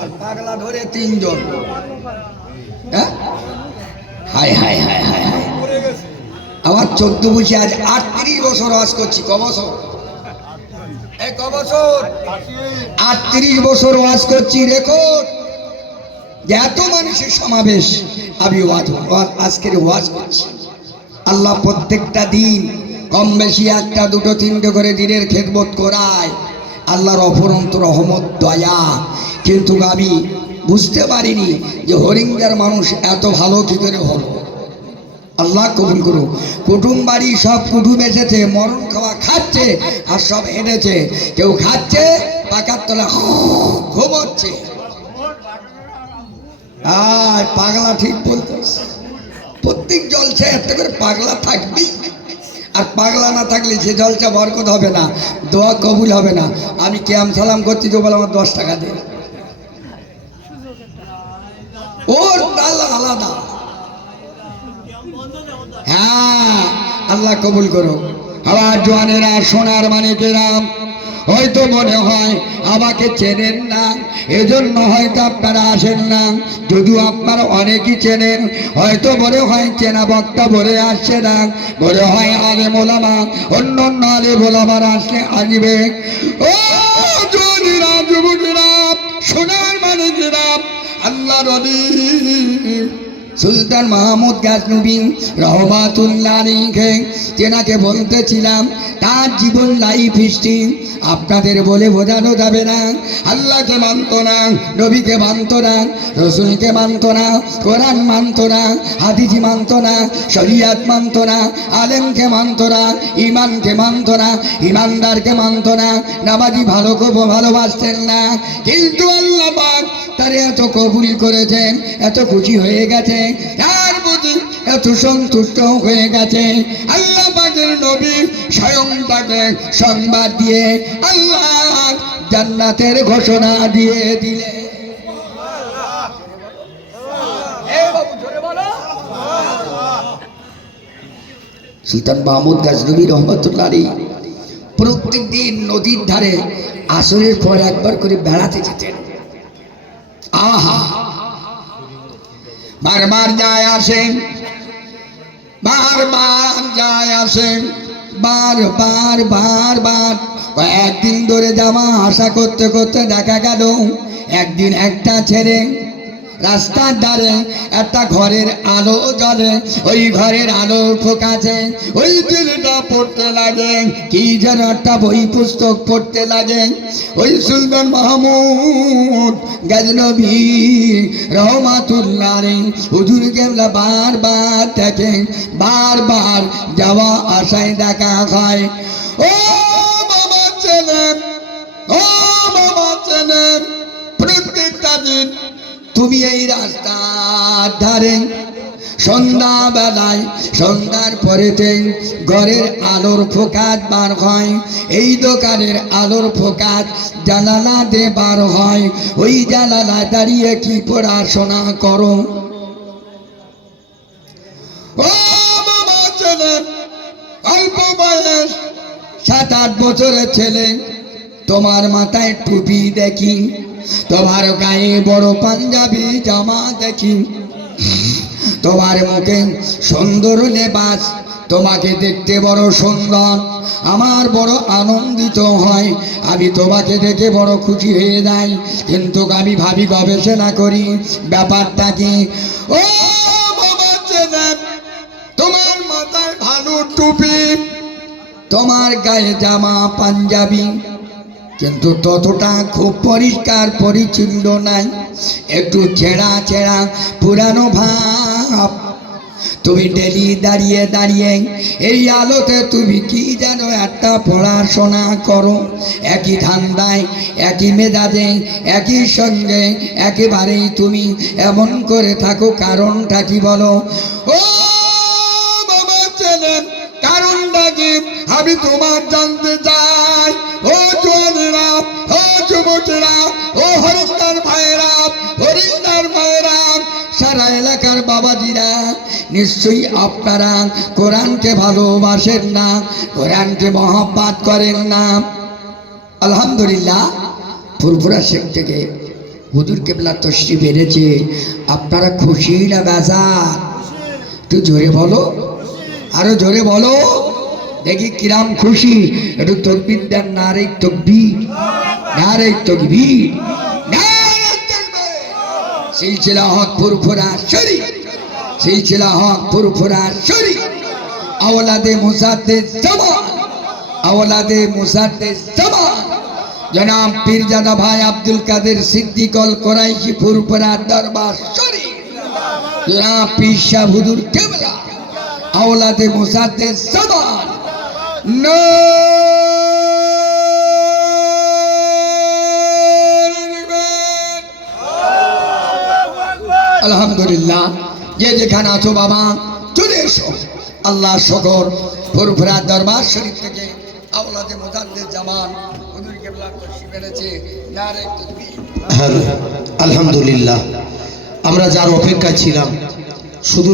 আর পাগলা ধরে তিনজন। হ্যাঁ? হায় হায় হায় হায় হায়। আমার চোদ্দ বসে আজ আটত্রিশ বছর ওয়াজ করছি, ক বছর? এই বছর? আটত্রিশ বছর ওয়াজ করছি, রেকর্ড। যে এত মানুষের সমাবেশ, আমি ওয়াজ- আজকের ওয়াজ করছি। আল্লাহ প্রত্যেকটা দিন, কম বেশি একটা, দুটো, তিনটে করে দিনের খেদমত করায়। আল্লাহর অপরন্ত রহমত, দয়া। কিন্তু আমি বুঝতে পারিনি যে হরিঙ্গার মানুষ এত ভালো কি করে হলো। আল্লাহ কবুল করু কুটুম বাড়ি সব কুটুম এসেছে, মরণ খাওয়া খাচ্ছে আর সব হেঁটেছে কেউ খাচ্ছে, পাকার তলা ঘুমোচ্ছে। আর পাগলা ঠিক বলতেছে প্রত্যেক জলসা একটা করে পাগলা থাকবেই। আর পাগলা না থাকলে সে জলটা বরকত হবে না, দোয়া কবুল হবে না। আমি ক্যাম সালাম করছি তো বলে আমার দশ টাকা দে। ওর তাল আলাদা। হ্যাঁ আল্লাহ কবুল করো আবার জোয়ানেরা, সোনার মানিকেরা হয়তো মনে হয় আমাকে চেনেন না, এজন্য হয়তো আপনারা আসেন না। যদিও আপনারা অনেকই চেনেন, হয়তো মনে হয় চেনা বক্তা বলে আসছে না। মনে হয় আলে মোলামা, অন্য অন্য আলে মোলামারা আসলে আসবে। ও জোয়ানেরা যুবকেরা সোনার মানিকেরা আল্লাহ রবি সুলতান মাহমুদ গাজনবী রহমাতুল্লাহ তেনাকে বলতেছিলাম, তার জীবন লাইফ হিস্ট্রি আপনাদের বলে বোঝানো যাবে না। আল্লাহকে মানত না, নবীকে মানত না, রসুলকে মানত না, কোরআন মানত না হাদিজি মানত না, শরিয়াত মানত না, আলেমকে মানত না ইমানকে মানত না ইমানদারকে মানত না, নামাজি ভালো ভালোবাসতেন না। কিন্তু আল্লাহ তারে এত কবুল করেছেন, এত খুশি হয়ে গেছে তার প্রতি এত সন্তুষ্ট হয়ে গেছে। আল্লাহ পাকের নবী স্বয়ং তাকে সংবাদ দিয়ে আল্লাহ জান্নাতের ঘোষণা দিয়ে দিলে সুলতান মাহমুদ গাজনবী রহমতুল্লাহ প্রত্যেক দিন নদীর ধারে আসরের পর একবার করে বেড়াতে যেতেন। আহা! বারবার যায় আসেন বারবার যায় আসেন বারবার বারবার। একদিন ধরে জামা আশা করতে করতে দেখা গেল, একদিন একটা ছেড়ে রাস্তার ধারে একটা ঘরের আলো জ্বলে, ওই ঘরের আলো ফোকাছে ওই ছেলেটা পড়তে লাগে, কি যেন একটা বই পুস্তক পড়তে লাগে। ওই সুলতান মাহমুদ গজনবী রহমাতুল্লাহ হুজুর কেবলা বারবার দেখে, বারবার যাওয়া আশায় দেখা হয়। ও তুমি এই রাস্তার ধারে সন্ধ্যা বেলায় সন্ধ্যার পরেতে ঘরের আলোর ফোকাত বার হয়, এই দোকানের আলোর ফোকাত জানালা দে বার হয়, ওই জানালা দাঁড়িয়ে কি পড়াশোনা করো? অল্প বয়স, সাত আট বছরের ছেলে, তোমার মাথায় টুপি দেখি। তোমার গায়ে বড় পাঞ্জাবি জামা দেখি। তোমার মুখে সুন্দর লেবাস, তোমাকে দেখতে বড় সুন্দর, আমার বড় আনন্দিত হয়। আমি তোমাকে দেখে বড় খুশি হয়ে যাই, কিন্তু আমি ভাবি গবেষণা করি, ব্যাপারটা কি? ও তোমার মাথায় ভালো টুপি, তোমার গায়ে জামা পাঞ্জাবি কিন্তু ততটা খুব পরিষ্কার পরিচ্ছন্ন নাই। একটু ছেঁড়া ছেঁড়া পুরানো ভাব। তুমি ডেলি দাঁড়িয়ে দাঁড়িয়ে এই আলোতে তুমি কি যেন একটা পড়াশোনা করো? একই ধান্দায়, একই মেজাজে, একই সঙ্গে একেবারেই তুমি এমন করে থাকো, কারণটা কি বলো? কারণটা কি? আমি তোমার জানতে চাই। যুবকেরা ও হরিন্দার ভাইয়েরা হরিন্দার ভাইয়েরা সারা এলাকার বাবাজিরা, নিশ্চয়ই আপনারা কোরআনকে ভালোবাসেন না, কোরআনকে মহব্বাত করেন না। আলহামদুলিল্লাহ, ফুরফুরা শেখ থেকে হুজুর কেবলা তশ্রি বেড়েছে আপনারা খুশি না বেজা একটু জোরে বলো। আরও জোরে বলো। দেখি কিরাম খুশি। একটু তকবির দেন, না রে তকবির, না রে তকবির নারে। সিলসিলা হক ফুরফুরা শরীফ, সিলসিলা হক ফুরফুরা শরীফ। আওলাদে মুসাদ্দে জামান আওলাদে মুসাদ্দে জামান জনাব পীরজাদা ভাই আব্দুল কাদের সিদ্দিকল কোরাইশি ফুরফুরা দরবার শরীফ। জনাব পীর শাহ কেবলা, আওলাদে মুসাদ্দে জামান আলহামদুলিল্লাহ যে যেখানে আছো বাবা চলে এসো। আল্লাহ শকর ফুরফুরা দরবার শরীফ থেকে আওলাদে মুজাদ্দিদ জামান হ্যাঁ, আলহামদুলিল্লাহ। আমরা যার অপেক্ষায় ছিলাম শুধু